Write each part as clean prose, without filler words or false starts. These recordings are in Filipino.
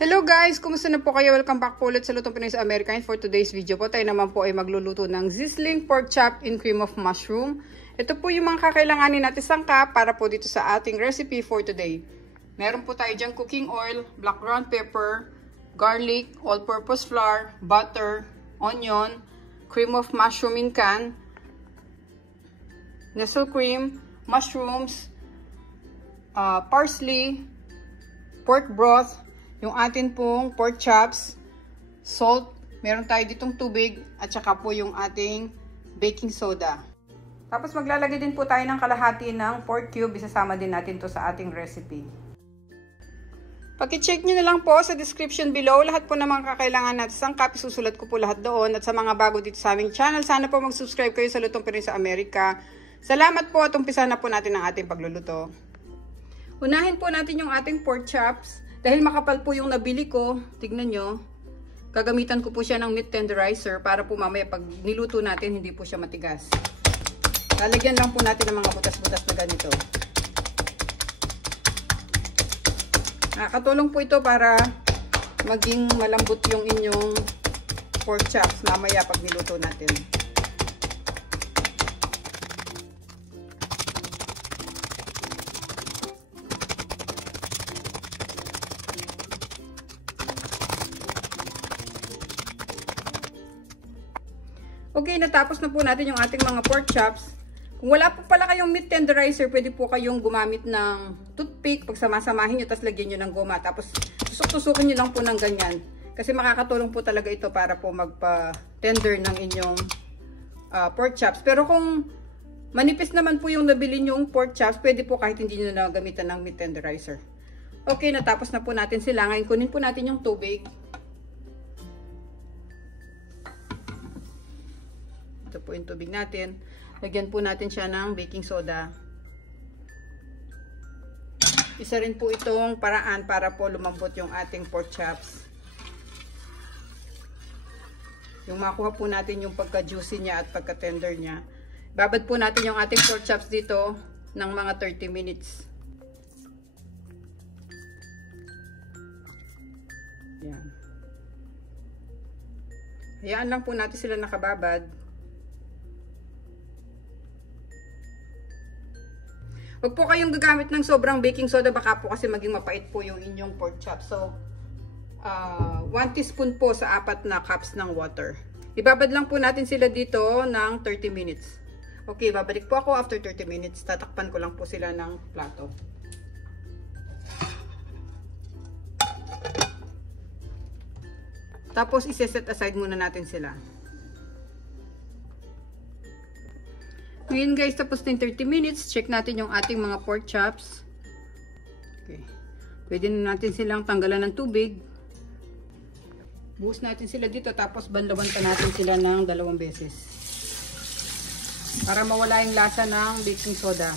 Hello guys! Kumusta na po kayo? Welcome back po ulit sa Lutong Pinoy sa Amerika. And for today's video po, tayo naman po ay magluluto ng sizzling pork chop in cream of mushroom. Ito po yung mga kakailanganin natin sangkap para po dito sa ating recipe for today. Meron po tayo dyan cooking oil, black ground pepper, garlic, all-purpose flour, butter, onion, cream of mushroom in can, nestle cream, mushrooms, parsley, pork broth, yung atin pong pork chops, salt, meron tayo ditong tubig, at saka po yung ating baking soda. Tapos maglalagay din po tayo ng kalahati ng pork cube, isasama din natin to sa ating recipe. Paki-check nyo na lang po sa description below, lahat po ng mga kakailangan natin sangkap, isusulat ko po lahat doon. At sa mga bago dito sa aming channel, sana po mag-subscribe kayo sa Lutong Pinoy sa Amerika. Salamat po at umpisa na po natin ang ating pagluluto. Unahin po natin yung ating pork chops. Dahil makapal po yung nabili ko, tignan nyo, gagamitan ko po siya ng meat tenderizer para po mamaya pag niluto natin, hindi po siya matigas. Lalagyan lang po natin ng mga butas-butas na ganito. Nakakatulong po ito para maging malambot yung inyong pork chops mamaya pag niluto natin. Okay, natapos na po natin yung ating mga pork chops. Kung wala po pala kayong meat tenderizer, pwede po kayong gumamit ng toothpick. Pag samasamahin nyo, tapos lagyan nyo ng goma. Tapos tusok-tusukin nyo lang po ng ganyan. Kasi makakatulong po talaga ito para po magpa-tender ng inyong pork chops. Pero kung manipis naman po yung nabili nyong pork chops, pwede po kahit hindi nyo na gamitan ng meat tenderizer. Okay, natapos na po natin sila. Ngayon, kunin po natin yung tubig. Ito po yung tubig natin. Lagyan po natin siya ng baking soda. Isa rin po itong paraan para po lumambot yung ating pork chops. Yung makuha po natin yung pagka-juicy niya at pagka-tender niya. Babad po natin yung ating pork chops dito ng mga 30 minutes. Yan. Hayaan lang po natin sila nakababad. Huwag po kayong gagamit ng sobrang baking soda, baka po kasi maging mapait po yung inyong pork chop. So, 1 teaspoon po sa 4 na cups ng water. Ibabad lang po natin sila dito ng 30 minutes. Okay, babalik po ako after 30 minutes. Tatakpan ko lang po sila ng plato. Tapos, iseset aside muna natin sila. Ngayon guys, tapos na 30 minutes, check natin yung ating mga pork chops. Okay. Pwede na natin silang tanggalan ng tubig. Buhos natin sila dito, tapos banlawan pa natin sila ng 2 beses. Para mawala yung lasa ng baking soda.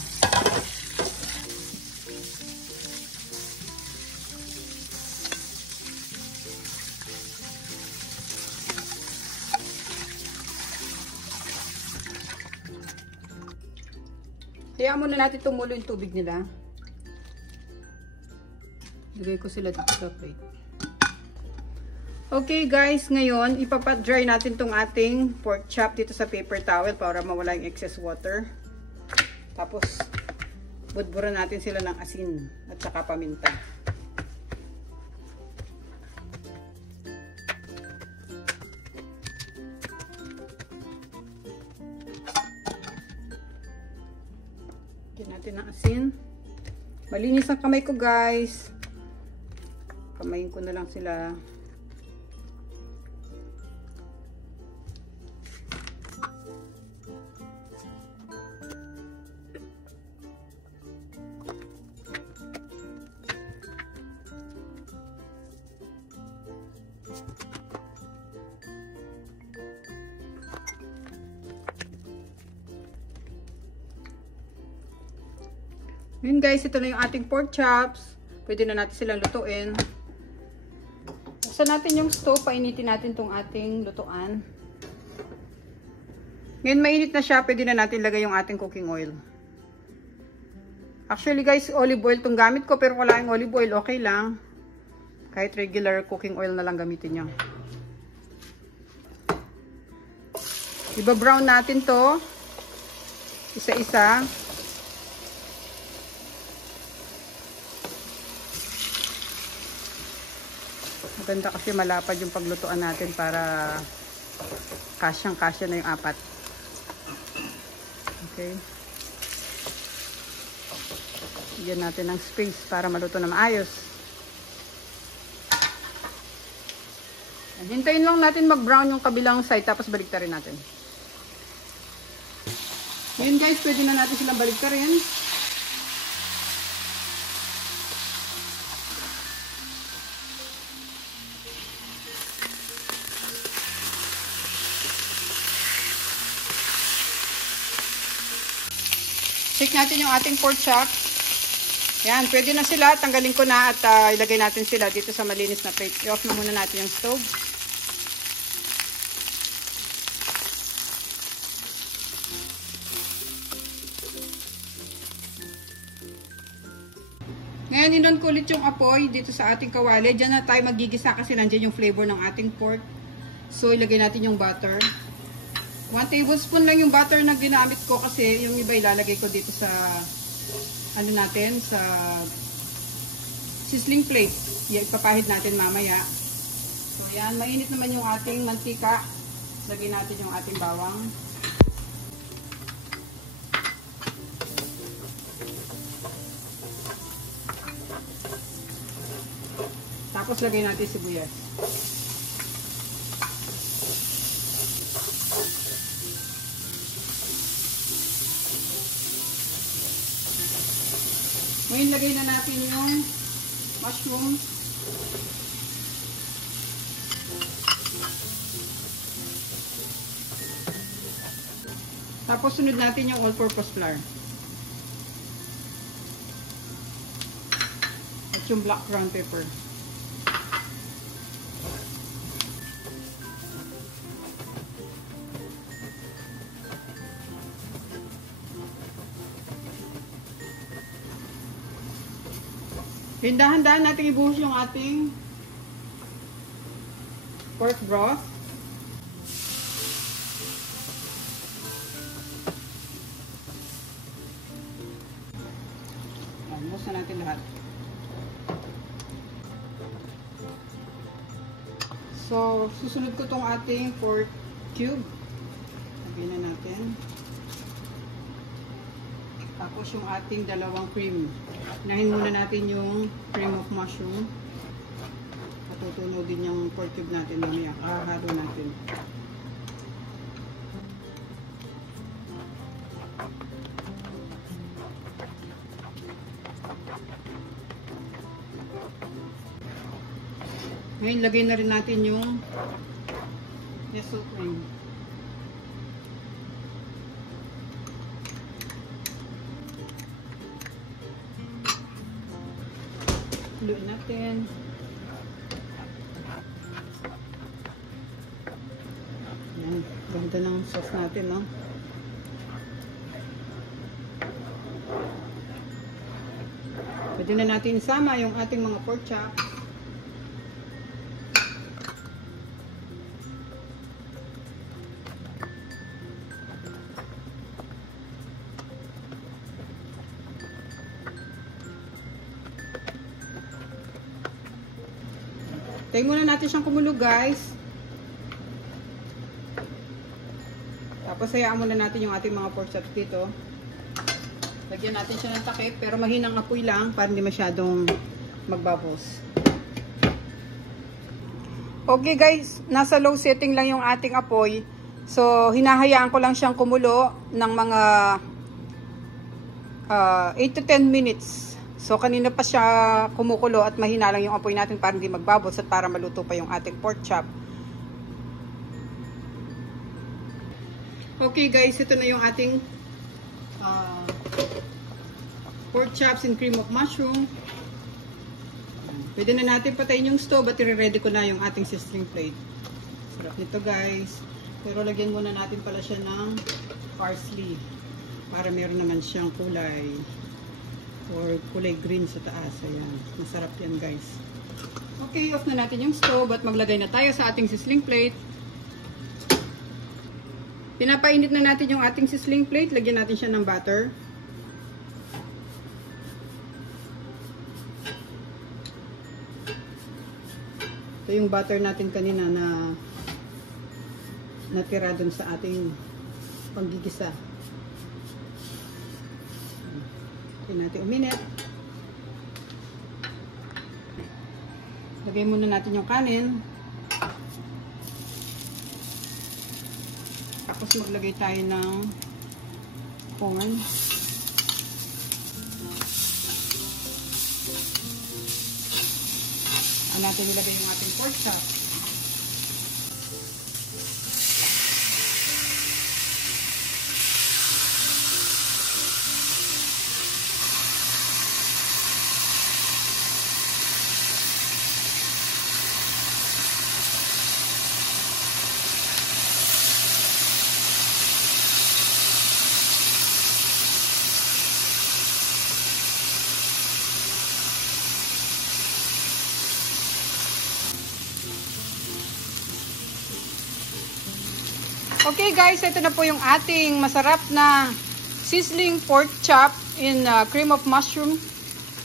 Kaya muna natin tumulo yung tubig nila. Lagay ko sila dito sa plate. Okay guys, ngayon ipapat-dry natin tong ating pork chop dito sa paper towel para mawala yung excess water. Tapos budburan natin sila ng asin at saka paminta. Natin ng asin. Malinis ang kamay ko guys. Kamayin ko na lang sila. Yun guys, ito na yung ating pork chops. Pwede na natin silang lutuin. Buksan natin yung stove, painitin natin tong ating lutuan. Ngayon mainit na siya, pwede na natin lagay yung ating cooking oil. Actually guys, olive oil tong gamit ko, pero wala yung olive oil, okay lang. Kahit regular cooking oil na lang gamitin nyo. Iba-brown natin to. Isa-isa. Maganda kasi malapad yung paglutuan natin para kasyang-kasya na yung apat. Okay. Bigyan natin ng space para maluto na maayos. Hintayin lang natin mag-brown yung kabilang side tapos baliktarin natin. Ngayon guys, pwede na natin silang baliktarin. Check natin yung ating pork chop. Yan, pwede na sila. Tanggalin ko na at ilagay natin sila dito sa malinis na plate. I-off na muna natin yung stove. Ngayon, inon ko ulit yung apoy dito sa ating kawali. Diyan na tayo magigisa kasi nandiyan yung flavor ng ating pork. So, ilagay natin yung butter. 1 tablespoon lang yung butter na ginamit ko kasi yung iba ilalagay ko dito sa ano natin, sa sizzling plate. Ipapahid natin mamaya. So, yan. Mainit naman yung ating mantika. Lagay natin yung ating bawang. Tapos, lagay natin sibuyas. Ngayon, lagay na natin yung mushroom. Tapos, sunod natin yung all-purpose flour. At yung black ground pepper. Dahan-dahan natin ibuhos yung ating pork broth. Ibuhos na natin lahat. So, susunod ko tong ating pork cube. Lagyan na natin. Tapos yung ating dalawang cream. Unahin muna natin yung cream of mushroom. Patutunodin yung pork cube natin mamaya. Hahalo natin. Ngayon, lagay na rin natin yung miso cream. Haluin natin. Yan. Ganda ng sauce natin, no? Pwede na natin isama yung ating mga pork chop. Tayo muna natin siyang kumulog, guys. Tapos hayaan muna natin yung ating mga pork chops dito. Lagyan natin siya ng takip, pero mahinang apoy lang para hindi masyadong magbubbles. Okay guys, nasa low setting lang yung ating apoy. So, hinahayaan ko lang siyang kumulo ng mga 8 to 10 minutes. So, kanina pa siya kumukulo at mahina lang yung apoy natin para hindi magbubbles at para maluto pa yung ating pork chop. Okay guys, ito na yung ating pork chops and cream of mushroom. Pwede na natin patayin yung stove at i-ready ko na yung ating sizzling plate. Sarap nito guys. Pero lagyan muna natin pala siya ng parsley para meron naman siyang kulay. So or kulay green sa taas. Ayan. Masarap yan guys. Okay, off na natin yung stove at maglagay na tayo sa ating sizzling plate. Pinapainit na natin yung ating sizzling plate. Lagyan natin siya ng butter. Ito yung butter natin kanina na natira dun sa ating panggigisa. Ito natin uminit. Lagay muna natin yung kanin. Tapos maglagay tayo ng corn. Natin ilagay yung ating pork chop. Okay guys, ito na po yung ating masarap na sizzling pork chop in cream of mushroom.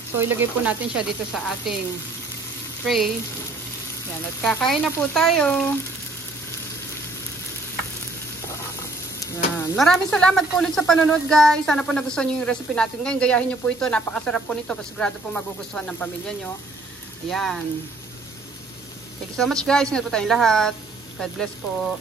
So ilagay po natin siya dito sa ating tray. Yan, at kakain na po tayo. Yan. Maraming salamat po ulit sa panonood guys. Sana po nagustuhan nyo yung recipe natin ngayon. Gayahin nyo po ito. Napakasarap po nito. Pasigurado po magugustuhan ng pamilya nyo. Ayan. Thank you so much guys. Ingat po tayong lahat. God bless po.